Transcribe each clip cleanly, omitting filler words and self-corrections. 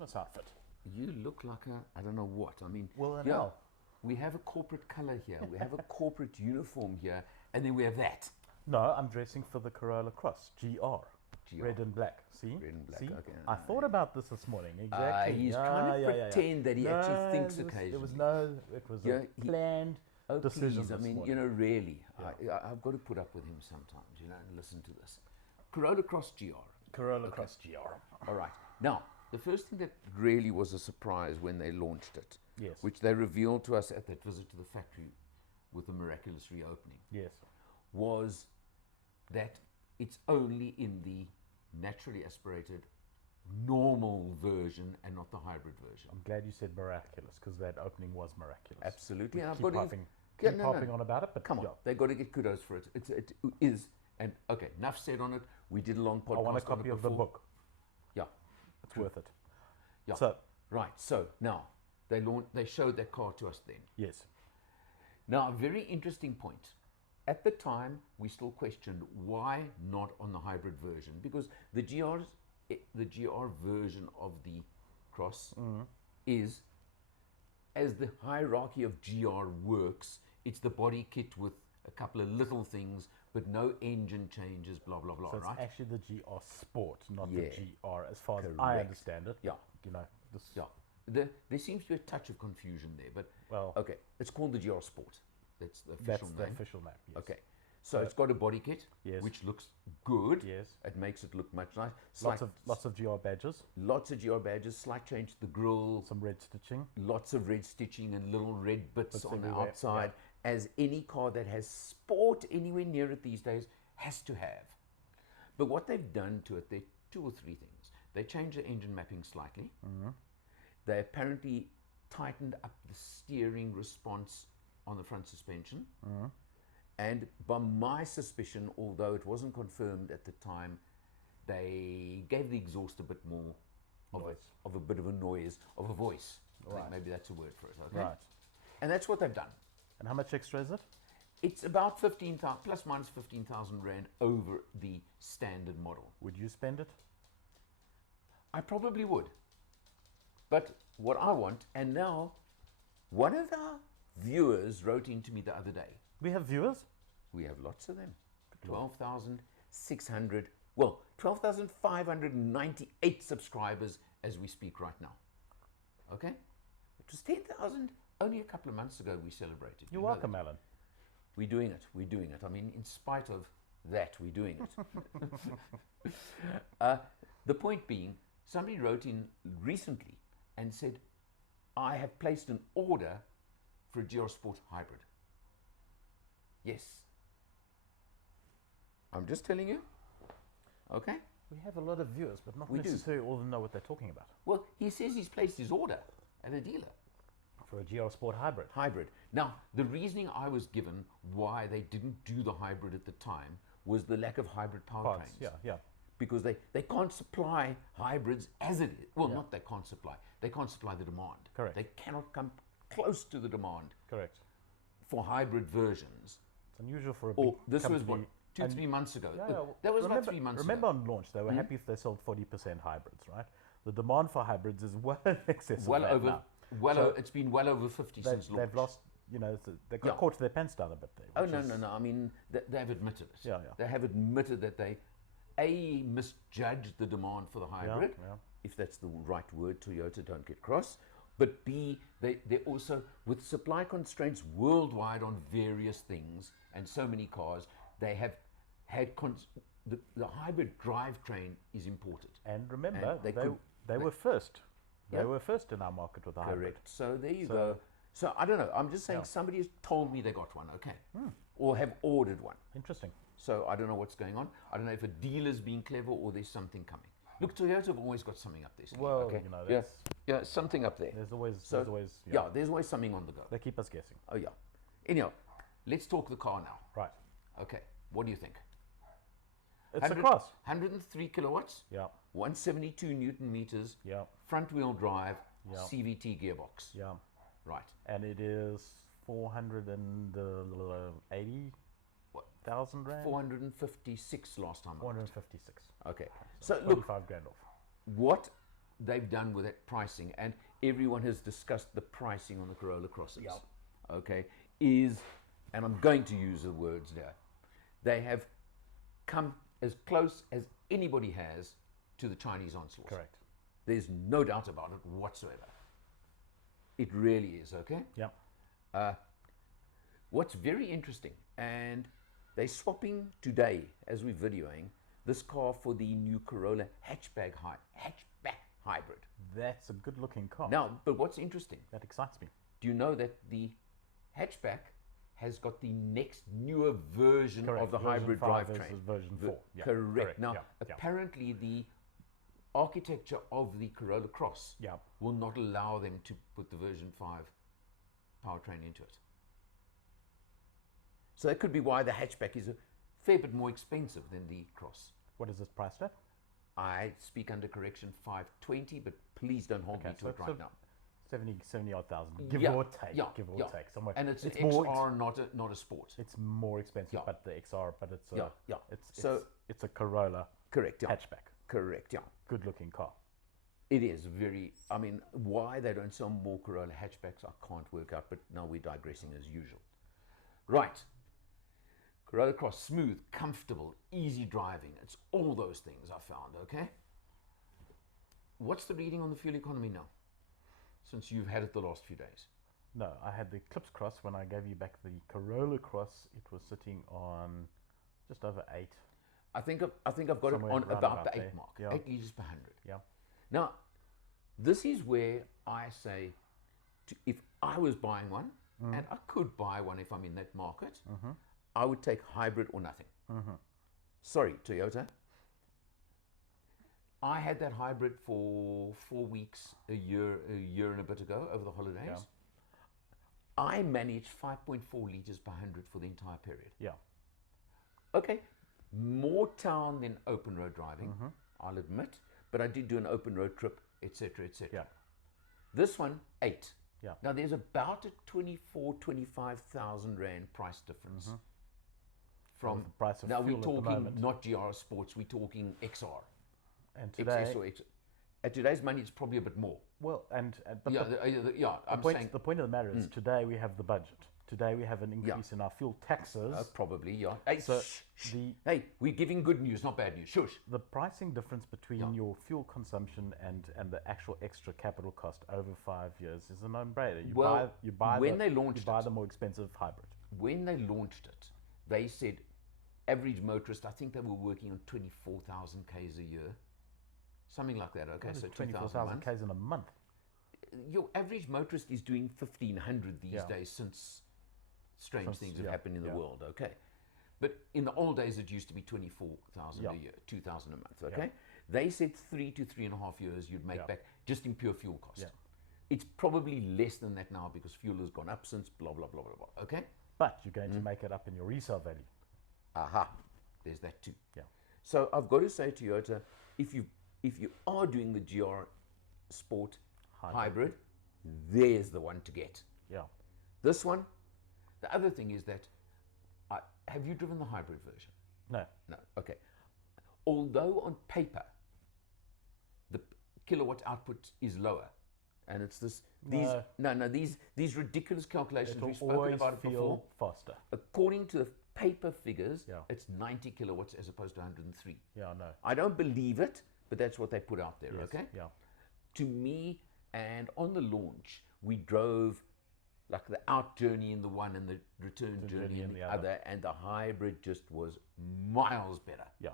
This outfit. You look like I don't know what. I mean, Well, I yeah, know. we have a corporate color here. We have a corporate uniform here, and then we have that. No, I'm dressing for the Corolla Cross GR. GR. Red and black. See? Red and black, See? okay. I thought about this morning. Exactly. He's trying to pretend that he actually thinks occasionally. It was Yeah, a planned decision please. I this mean, morning. really, I've got to put up with him sometimes, and listen to this. Corolla Cross GR. Corolla Cross GR. All right. Now, the first thing that really was a surprise when they launched it, Yes. which they revealed to us at that visit to the factory with the miraculous reopening, Yes. was that it's only in the naturally aspirated normal version and not the hybrid version. I'm glad you said miraculous because that opening was miraculous. Absolutely. We I've keep got to- harping, Yeah, keep no, no. harping on about it, but Come on, yeah. they've got to get kudos for it. It is, and okay, enough said on it. We did a long podcast. I want a on it copy of the before. book. Yeah, It's worth it. yeah. So, Right. So now they showed that car to us then. yes. Now, a very interesting point. At the time, we still questioned why not on the hybrid version, because the GR version of the Cross is, as the hierarchy of GR works, it's the body kit with a couple of little things, but no engine changes, blah blah blah. So it's right? actually the GR Sport, not Yeah. the GR, as far as I Correct. understand it. Yeah. You know, this. Yeah. There seems to be a touch of confusion there, but Well- okay, it's called the GR Sport. That's the official That's name. the official name. Yes. Okay, so it's got a body kit, Yes. which looks good. Yes. It makes it look much nice. Lots of GR badges, lots of GR badges, slight change to the grille, some red stitching. lots of red stitching and little red bits Bits on the everywhere, outside, as any car that has sport anywhere near it these days has to have. But what they've done to it, there are two or three things. They changed the engine mapping slightly. They apparently tightened up the steering response on the front suspension. And by my suspicion, although it wasn't confirmed at the time, they gave the exhaust a bit more of a bit of a noise, of a voice. I think Right. maybe that's a word for it. Okay? Right. And that's what they've done. And how much extra is it? It's about 15,000 plus minus 15,000 rand over the standard model. Would you spend it? I probably would. But what I want, and now one of our viewers wrote into me the other day. We have viewers. We have lots of them. 12,600, well, 12,598 subscribers as we speak right now. Okay? It was 10,000 only a couple of months ago we celebrated. You're You know welcome, that. Alan. We're doing it. We're doing it. I mean, in spite of that, we're doing it. The point being, somebody wrote in recently and said, I have placed an order for a GR Sport hybrid. Yes. I'm just telling you. Okay? We have a lot of viewers, but not We do. necessarily all of them know what they're talking about. Well, he says he's placed his order at a dealer. For a GR Sport hybrid. Hybrid. Now, the reasoning I was given why they didn't do the hybrid at the time was the lack of hybrid Parts. powertrains. Yeah. Because they can't supply hybrids as it is. Well, Yeah. not they can't supply. They can't supply the demand. Correct. They cannot come close to the demand Correct. for hybrid versions. It's unusual for a Or big this was company. what, 2-3 months ago. Yeah, yeah. That was remember, about 3 months remember ago. Hmm? on launch, they were happy if they sold 40% hybrids, right? The demand for hybrids is well in excess Well of that over, now. So it's been well over 50 since launch. They've lost, they got Yeah. caught their pants down a bit there. Oh, which no, is- no, no. I mean, they've admitted it. Yeah, yeah. They have admitted that they, A, misjudged the demand for the hybrid. yeah. If that's the right word, Toyota, don't get cross. But B, they're also, with supply constraints worldwide on various things and so many cars, they have had, the hybrid drivetrain is imported. And remember, And they were first. They Yeah. were first in our market with the hybrid. Correct. So there you So- go. So I don't know. I'm just saying Yeah. somebody has told me they got one, okay? Or have ordered one. Interesting. So I don't know what's going on. I don't know if a dealer's being clever or there's something coming. Look, Toyota have always got something up their sleeve. Well, okay? that's, Yeah, something up there. there's always, So, yeah. there's always something on the go. They keep us guessing. Oh, yeah. Anyhow, let's talk the car now. Right. Okay, what do you think? It's a 100 cross. 103 kilowatts, Yeah. 172 Newton meters, Yeah. front wheel drive, Yeah. CVT gearbox. Yeah. Right. And it is 480,000 What? rand. 456 last time. I looked. 456. Okay. So look, 25 grand off. what they've done with that pricing, and everyone has discussed the pricing on the Corolla Crosses. Yep. Okay, is, and I'm going to use the words there, they have come as close as anybody has to the Chinese onslaught. Correct. There's no doubt about it whatsoever. It really is, okay? Yeah. What's very interesting, and they're swapping today, as we're videoing, this car for the new Corolla hatchback hybrid. That's a good looking car. Now, but what's interesting, That excites me. do you know that the hatchback has got the next newer version Correct. of the Version hybrid 5 drivetrain? versus version 4. Yeah. Correct. Now, Yeah. Yeah. apparently the architecture of the Corolla Cross Yeah. will not allow them to put the version 5 powertrain into it. So that could be why the hatchback is a fair bit more expensive than the Cross. What is this priced at? I speak under correction 520, but please don't hold me to it right now. 70 odd thousand, give Yeah, or take, yeah, give or yeah. take, somewhere. And it's an more XR, not a sport. it's more expensive, Yeah. but the XR, but it's a, Yeah, yeah. It's, So- it's a Corolla Correct, yeah. hatchback, Correct, yeah. good looking car. It is very, I mean, why they don't sell more Corolla hatchbacks, I can't work out, but now we're digressing as usual. Right. Corolla Cross, smooth, comfortable, easy driving. It's all those things I found, okay? What's the reading on the fuel economy now, since you've had it the last few days? No, I had the Eclipse Cross when I gave you back the Corolla Cross. It was sitting on just over 8. I think I've got it Somewhere on round about about the there. 8 mark, Yeah. 8 litres per 100. Yeah. Now, this is where I say, if I was buying one, and I could buy one if I'm in that market, I would take hybrid or nothing. Sorry, Toyota. I had that hybrid for 4 weeks, a year and a bit ago, over the holidays. Yeah. I managed 5.4 litres per 100 for the entire period. Yeah. Okay, more town than open road driving, I'll admit, but I did do an open road trip, etc., etc. Yeah. This one, 8. Yeah. Now there's about a 25,000 rand price difference from With the price of now fuel we're at the talking moment. not GR Sports, we're talking XR. And today, XS or X. At today's money, it's probably a bit more. well, and but Yeah, I'm saying the point of the matter is today we have the budget. Today we have an increase in our fuel taxes. probably, yeah. Hey, So shh. the Hey, we're giving good news, not bad news. Shush. the pricing difference between Yeah. your fuel consumption and the actual extra capital cost over 5 years is a no-brainer. You Well, buy when they launched you buy it- the more expensive hybrid. When they launched it, they said average motorist, I think they were working on 24,000 Ks a year. Something like that, okay? So 2,000 a 24,000 month. k's in a month. Your average motorist is doing 1,500 these Yeah. days since strange Since- things have yeah, happened in the yeah. world, okay? But in the old days, it used to be 24,000 Yeah. a year, 2,000 a month, okay? They said 3 to 3.5 years you'd make Yeah. back just in pure fuel cost. Yeah. It's probably less than that now because fuel has gone up since blah, blah, blah, blah, blah, okay? But you're going to make it up in your resale value. Aha, there's that too. Yeah. So I've got to say, Toyota, if you are doing the GR Sport hybrid, there's the one to get. Yeah. This one, the other thing is that, have you driven the hybrid version? No. No, okay. Although on paper, the kilowatt output is lower, and it's these ridiculous calculations It'll we've spoken always about it before. feel faster. According to the paper figures, Yeah. it's 90 kilowatts as opposed to 103. Yeah, no. I don't believe it, but that's what they put out there, Yes, okay? Yeah. To me, and on the launch, we drove like the out journey in the one and the return journey in the other, and the hybrid just was miles better. Yeah.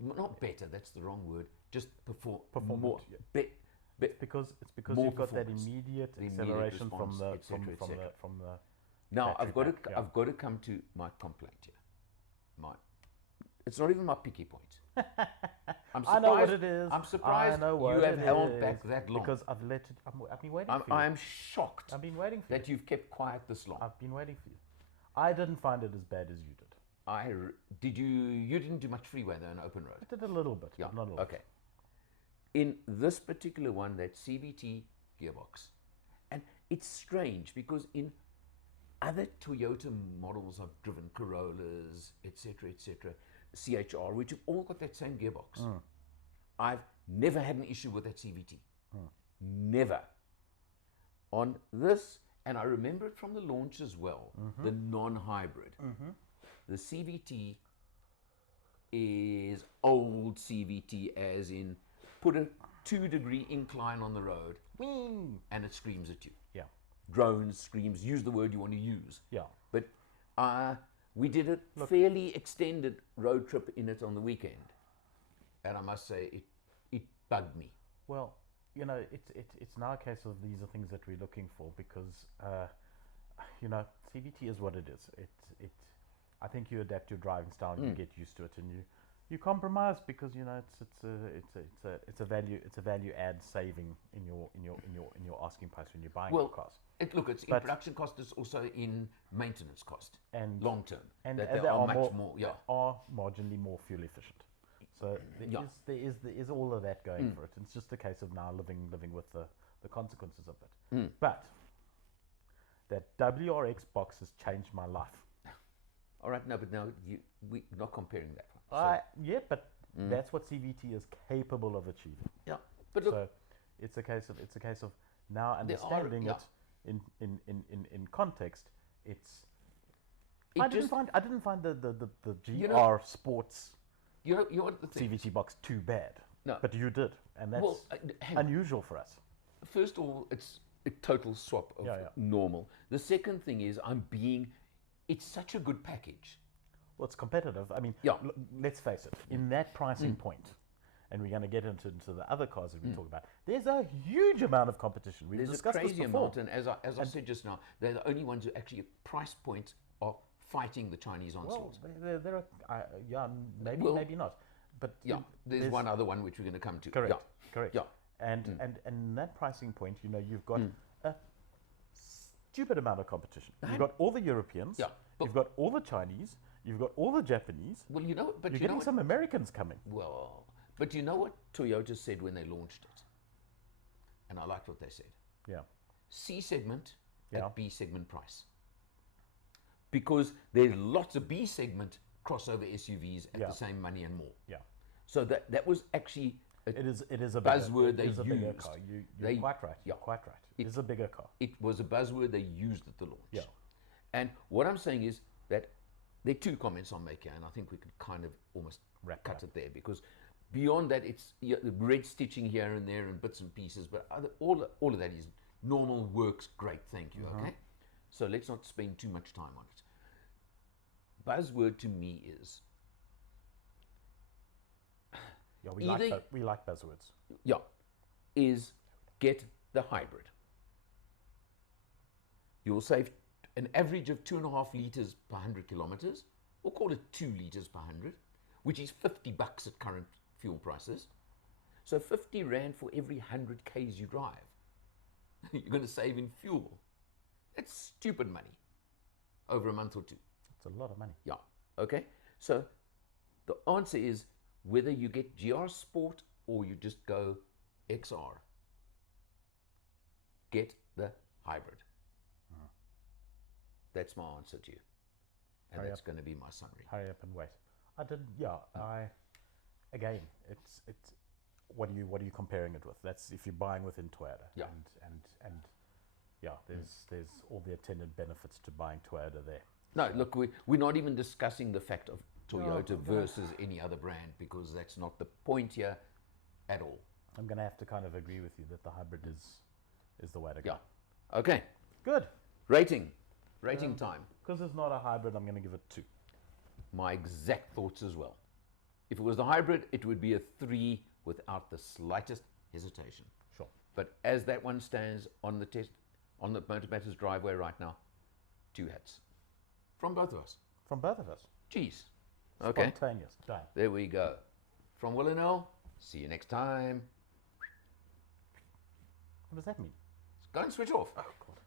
Not better, that's the wrong word, just Performant, more. yeah. It's because More you've got that performance. immediate The immediate acceleration response, from et cetera, et cetera. the Now battery I've got pack, to yeah. I've got to come to my complaint here. It's not even my picky point. I'm surprised, I know what it is. I'm surprised I know what you have it held is, back that long. because I've been waiting for you. I'm shocked I've been waiting for you. that you've kept quiet this long. I've been waiting for you. I didn't find it as bad as you did. You didn't do much freeway though on open road. I did a little bit, Yeah. but not a lot. Okay. In this particular one, that CVT gearbox, and it's strange because in other Toyota models I've driven, Corollas, etc., CHR, which have all got that same gearbox, I've Never had an issue with that CVT. Never. On this, and I remember it from the launch as well, the non-hybrid. The CVT is old CVT, as in put a 2-degree incline on the road and it screams at you. Yeah. Drones, screams, use the word you want to use. Yeah. But we did a fairly extended road trip in it on the weekend. And I must say, it bugged me. Well, you know, it's now a case of these are things that we're looking for because, you know, CVT is what it is. I think you adapt your driving style, and you get used to it, and you compromise because you know it's a value add saving in your asking price when you're buying your cars. It's in production cost, it's also in maintenance cost and long term. And that they they are much more, are marginally more fuel efficient. So there is all of that going for it. It's just a case of now living with the consequences of it. But that WRX box has changed my life. All right, no, but now we're not comparing that one. Yeah, but that's what CVT is capable of achieving. Yeah, but look, so it's a case of now understanding it in context. I didn't find the GR Sports what the thing CVT box too bad. No, but you did, and that's unusual for us. First of all, it's a total swap of normal. The second thing is it's such a good package. Well, it's competitive. I mean, let's face it, in that pricing point, and we're going to get into the other cars that we talk about, there's a huge amount of competition. We've discussed a crazy this before. amount, and as I said just now, they're the only ones who actually at price point are fighting the Chinese onslaught. Well, there are, maybe not. But there's one other one which we're going to come to. Correct. Yeah. And that pricing point, you know, you've got a stupid amount of competition. You've got all the Europeans. Yeah. You've got all the Chinese. You've got all the Japanese. Well, you know, but you're getting some Americans coming. Well, but you know what Toyota said when they launched it, and I liked what they said. Yeah. C segment at B segment price, because there's lots of B segment crossover SUVs at the same money and more. Yeah. So that was actually it is a buzzword they used. It is a bigger used. car. You're quite right. You're quite right. It is a bigger car. It was a buzzword they used at the launch. Yeah. And what I'm saying is that there are two comments I'll make here, and I think we can kind of almost cut it there, because beyond that, it's the red stitching here and there and bits and pieces, but all of that is normal, works great, thank you, okay? So let's not spend too much time on it. Buzzword to me is... we like buzzwords. Yeah, is get the hybrid. You'll save an average of 2.5 liters per 100 kilometers, or call it 2 liters per 100, which is $50 at current fuel prices. So 50 Rand for every 100 Ks you drive. You're going to save in fuel. That's stupid money over a month or two. It's a lot of money. Yeah, okay. So the answer is whether you get GR Sport or you just go XR, get the hybrid. That's my answer to you, and that's going to be my summary. Hurry up and wait. Again, it's what are you comparing it with? That's if you're buying within Toyota. Yeah. And there's all the attendant benefits to buying Toyota there. No, look, we're not even discussing the fact of Toyota versus any other brand, because that's not the point here at all. I'm going to have to kind of agree with you that the hybrid is the way to go. Yeah. Okay. Good. Rating time. Because it's not a hybrid, I'm going to give it 2. My exact thoughts as well. If it was the hybrid, it would be a 3 without the slightest hesitation. Sure. But as that one stands on the Motor Matters driveway right now, 2 hats. From both of us. From both of us. Jeez. Okay. Spontaneous. Done. There we go. From Will and L, see you next time. What does that mean? Go and switch off. Oh, God.